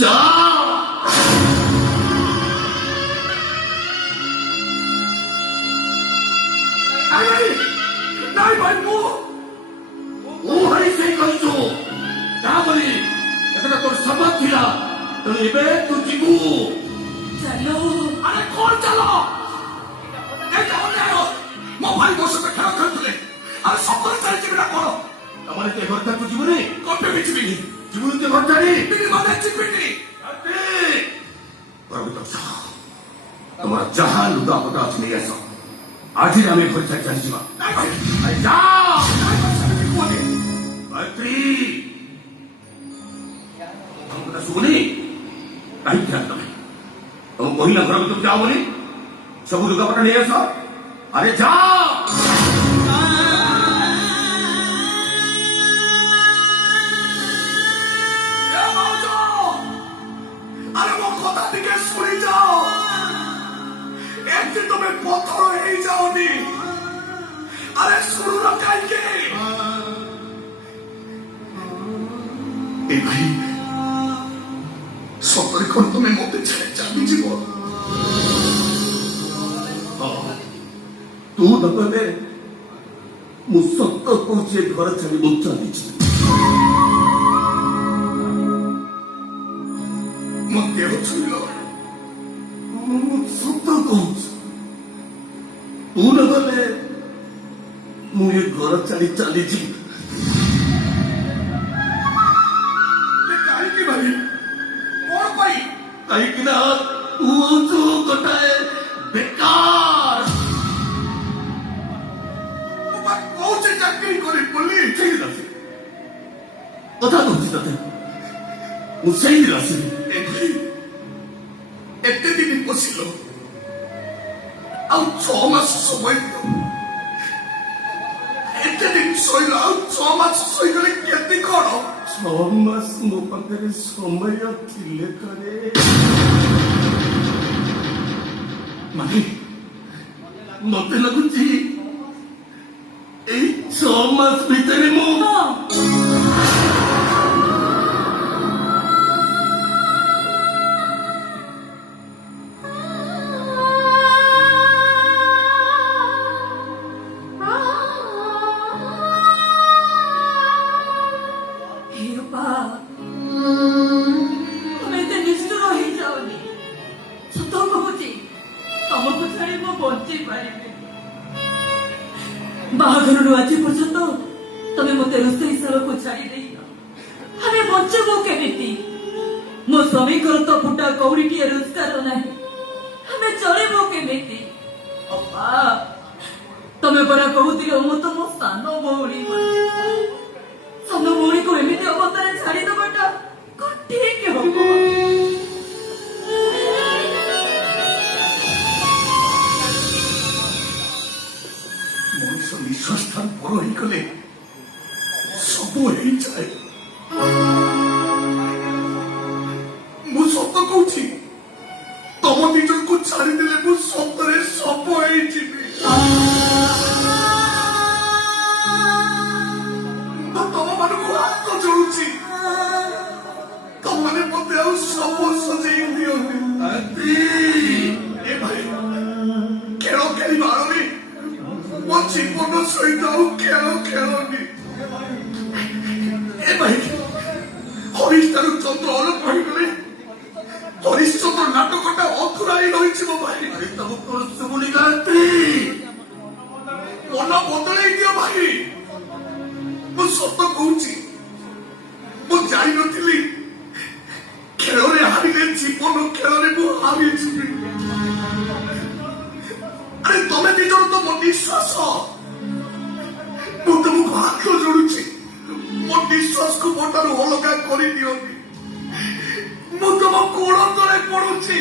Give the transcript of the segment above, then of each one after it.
যা। নাই ভাই ও ভাই সেই କହିଛୁ ତାପରେ ଏତେଟା ତୋର ଶପଥ ଥିଲା ତେଣୁ ଏବେ ତୁ ଯିବୁ। ଚାଲ ଆରେ କଣ ଚାଲ ଏଇଟା ଅନ୍ୟାୟ। ମୋ ଭାଇ ମୋ ସହିତ ଖେଳ ଖେଳୁଥିଲେ ଆରେ ସତରେ ଚାଲିଛି ନା କଣ? ତାମାନେ ତୁ ଘର ତୁ ଯିବୁନି କପେ ବି ଯିବିନି ଯିବୁନି ତୁ ଘର ଛାଡି ମାନେ ଯିବିନି। তোমার যাহা লুগাপটা আছে নিয়ে আস আজ আমি ঘর ছাড়ি চালিযা। নাই ভাই যা নাই ভাই ସେମିତି କୁହନି। ଗାୟତ୍ରୀ ତମ କଥା ଶୁଭୁନି କାହିଁକି ତମେ ତମ କହିଲା ଘର ଭିତରକୁ ଯାଅ ବୋଲି ସବୁ ଲୁଗାପଟା ନେଇ ଆସ। ଆରେ ଯା। ଏ ଭାଉଜ ଆରେ ମୋ କଥା ଟିକେ ଶୁଣି ଯାଅ। ଏମିତି ତମେ ପଥର ହେଇଯାଅନି। ଆରେ ଶୁଣୁନ କାହିଁକି? ଏ ଭାଇ ସତରେ କଣ ତମେ ମତେ ଛାଡି ଚାଲିଯିବ? ତୁ ନକଲେ ମୁଁ ସତ କହୁଛି ଏ ଘର ଛାଡି ମୁଁ ଚାଲିଛି। ମୋ ଦେହ ଛୁଇଁଲ। ମୁଁ ସତ କହୁଛି ତୁ ନକଲେ ମୁଁ ଏ ଘର ଛାଡି ଚାଲିଯିବି। କାହିଁକି ଭାଇ କଣ ପାଇଁ? କାହିଁକି ନା ତୁ ହଉଛୁ ଗୋଟାଏ ବେକାର। ମୁଁ ବା କହୁଛି ଚାକିରି କରି ବୋଲି। ସେଇଦିନ ଆସିବି କଥା କହୁଛି ତତେ ମୁଁ ସେଇଦିନ ଆସିବି। ଏ ଭାଇ ଏତେ ଦିନ ବସିଲ ଆଉ 6 ମାସ ସମୟ ଦିଅ। ଏତେ ଦିନ ଶୋଇଲ ଆଉ 6 ମାସ ଶୋଇଗଲେ କେତେ କଣ? 6 ମାସ ମୋ ପାଖରେ ସମୟ ଥିଲେ କରେ ମାନେ ମତେ ଲାଗୁଛି ଏଇ 6 ମାସ ଭିତରେ ମୁଁ ହେ ରୂପା ତମେ ଏତେ ନିଷ୍ଠୁର ହେଇଯାଅନି। ସତ କହୁଛି ତମକୁ ଛାଡି ମୁଁ ବଞ୍ଚି ପାରିବିନି। ବାହାଘରରୁ ଆଜି ପର୍ଯ୍ୟନ୍ତ ତମେ ମତେ ରୋଷେଇ ଶାଳକୁ ଛାଡି ଦେଇନ। ଆମେ ବଞ୍ଚିବୁ କେମିତି? ମୋ ସ୍ୱାମୀଙ୍କର ତ ଫୁଟା କଉଡ଼ିଟିଏ ରୋଜଗାର ନାହିଁ। ଆମେ ଚଳିବୁ କେମିତି? ଅପା ତମେ ପରା କହୁଥିଲ ମୁଁ ତ ମୋ ସାନ ଭଉଣୀ। ସାନ ଭଉଣୀକୁ ଏମିତି ଅବସ୍ଥାରେ ଛାଡିଦବାଟା କଣ ଠିକ ହବ? ମଣିଷ ନିଶ୍ୱାସ ଠାରୁ ବଡ ହେଇଗଲେ ସବୁ ହେଇଯାଏ। ମୁଁ ସତ କହୁଛି ତମ ନିଜକୁ ଛାଡ଼ିଦେଲେ ମୁଁ ସତରେ ସବୁ ହେଇଯିବି। ମୁଁ ତମମାନଙ୍କୁ ହାତ ଯୋଡୁଛି ତମମାନେ ମତେ ଆଉ ସବୁ ସଜେଇ ଦିଅନ୍ତି। ଏ ଭାଇ ଖେଳ ଖେଳିବା ଆଣନି ମୋ ଜୀବନ ସହିତ ଆଉ ଖେଳ ଖେଳନି। ଏ ଭାଇ ହରିଶଠାରୁ ଚନ୍ଦ୍ର ଅଲଗା ହେଇଗଲେ ହରିଶ୍ଚନ୍ଦ୍ର ନାଟକଟା ଅଧୁରା ହେଇ ରହିଛି ମୋ ଭାଇ। ତମ କଣ ଶୁଭୁନି ଗାୟତ୍ରୀ? ମନ ବଦଳେଇ ଦିଅ ଭାଇ। ମୁଁ ସତ କହୁଛି ମୁଁ ଜାଣିନଥିଲି ଖେଳରେ ହାରିଲେ ଜୀବନ ଖେଳରେ ମୁଁ ହାରିଯିବି। ଆରେ ତମେ ଦି ଜଣ ତ ମୋ ନିଶ୍ୱାସ। ମୁଁ ତମକୁ ହାତ ଯୋଡୁଛି ମୋ ନିଶ୍ୱାସକୁ ମୋ ଠାରୁ ଅଲଗା କରିଦିଅନି। ମୁଁ ତମ ଗୋଡ଼ ତଳେ ପଡୁଛି।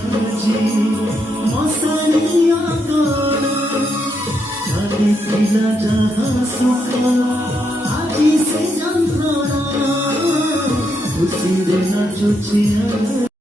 ଆଜି ମଶାଣିଆ ଗଣା ଚାଲିଥିଲା ଯାହା ସୁଖ ଆଜି ସେ ଯନ୍ତ୍ରଣା ଖୁସିରେ ନାଚୁଛି